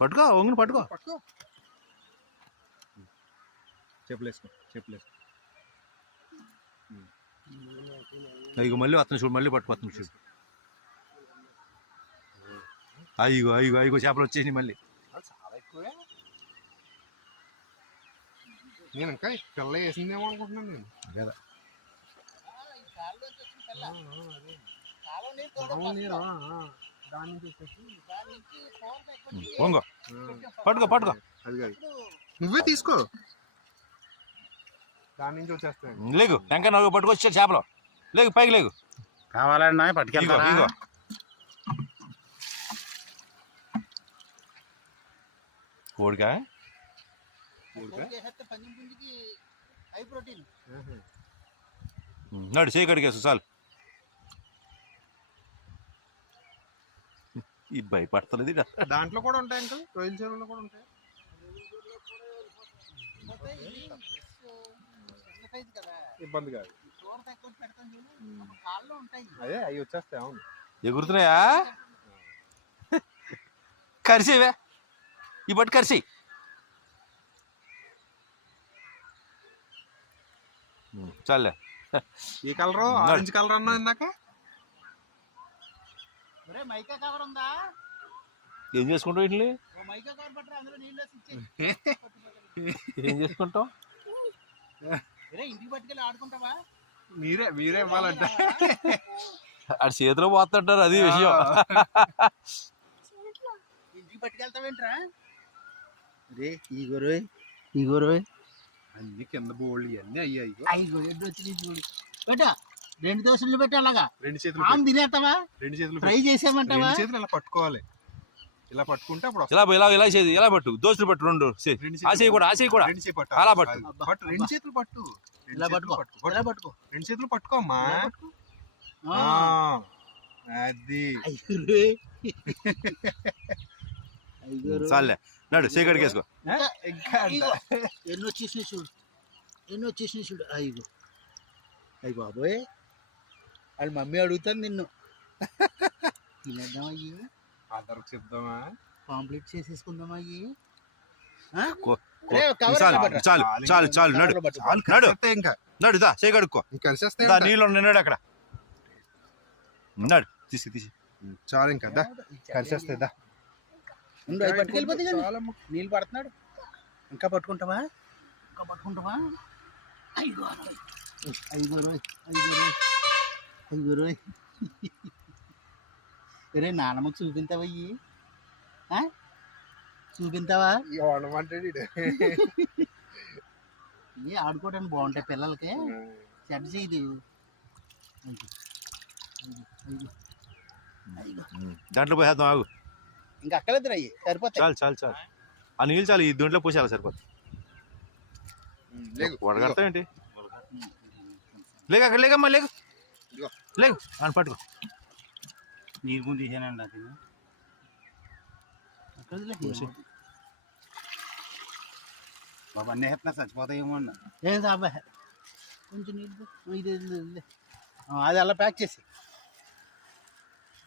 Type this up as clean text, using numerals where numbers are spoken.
పట్టుకో ఒంగుని పట్టుకో చెప్పులేసుకో ఇగో మళ్ళీ వస్తుంది చూడు మళ్ళీ పట్టుకొస్తుంది చూడు అయ్యో చేపలు వచ్చేసి మళ్ళీ చాలా ఎక్కువే నేను ఇంకా పిల్ల వేసిందేమో అనుకుంటున్నాను నేను కదా దాని నుంచి వచ్చేసి పట్టుకో అది కాదు నువ్వే తీసుకో దాని నుంచి వచ్చేస్తాను లేగు వెంకయ్య నువ్వు పట్టుకొచ్చే చేపలు లేగు పైకి లేగు కావాలన్నా పట్టుకెళ్తారా ఇగో కోడికాయ నడు చేయకడిగేసు చాలు ఈ భయపడతలేదు దాంట్లో కూడా ఉంటాయి అంకల్ రొయ్యల చెరువులో కూడా ఉంటాయి ఇబ్బంది కాదు అదే అవి వచ్చేస్తాయి అవును ఎగురుతున్నాయా కరిసేవే ఈ బట్టి కరిసి చాలే ఈ కలర్ ఆరెంజ్ కలర్ అన్నా ఇందాక ఏం చేసుకుంటావు వీటిని ఏం చేసుకుంటావు ఇంటికి పట్టుకెళ్ళి ఆడుకుంటావా మీరే ఇవ్వాలంట అది చేతిలో పోతుంటారు అది విషయం ఇంటికి పట్టుకెళ్తావేంట్రా రే ఈగోరోయ్ అన్ని కింద బోళ్ళు ఇవన్నీ అయ్యాయి ఐగో ఎడ్డు వచ్చి చూడు పెట్టా 2 దోశలు పెట్టా అలాగా 2 చేతులు తినేస్తావా 2 చేతులు ఫ్రై చేసేమంటావా 2 చేతులు ఇలా పట్టుకోవాలి ఇలా పట్టుకుంటే అప్పుడు ఇలా చేసి ఇలా పట్టు దోస్తులు పట్టు 2 ఆశయ కూడా 2 చేతులు పట్టు అలా పట్టు 2 చేతులు పట్టు ఇలా పట్టుకో 2 చేతులు పట్టుకోమ్మా అది చాలే నడు సేకడికి వేసుకో ఎన్నో వచ్చేసినాయి చూడు అయ్యో బాబోయ్ వాళ్ళ మమ్మీ అడుగుతాను నిన్ను తినేద్దాం అయ్యి అందరికి చెప్దామా కాంప్లీట్ చేసేసుకుందామా అయ్యి చాలు నడు ఇంకా నడు సేకడుక్కో కలిసేస్తే నీళ్ళు నిన్నాడు అక్కడ నడు తీసి చాలు ఇంకా కలిసేస్తే పట్టుకెళ్ళిపోతే నీళ్ళు పడుతున్నాడు ఇంకా పట్టుకుంటావా అయ్యో రోయ్ రే నాన్నమ్మకు చూపించావయ్యి చూపించావా ఆడుకోవడానికి బాగుంటాయి పిల్లలకి చెడ్డ చేయదు దాంట్లో పోసేద్దాం ఆగు ఇంకా అక్కలేదురు అయ్యి సరిపోతాయి చాలు ఆ నీళ్ళు చాలు ఈ దీంట్లో పోసేయాలి సరిపోతుంది వడగడతా ఏంటి అక్కడ లేకమ్మా లేకు అని పట్టుకో నీరు ముందు తీసానండి అది బాబా అన్నీ ఎట్లా చచ్చిపోతాయేమో ఏం సాబా కొంచెం నీళ్ళు అది అలా ప్యాక్ చేసి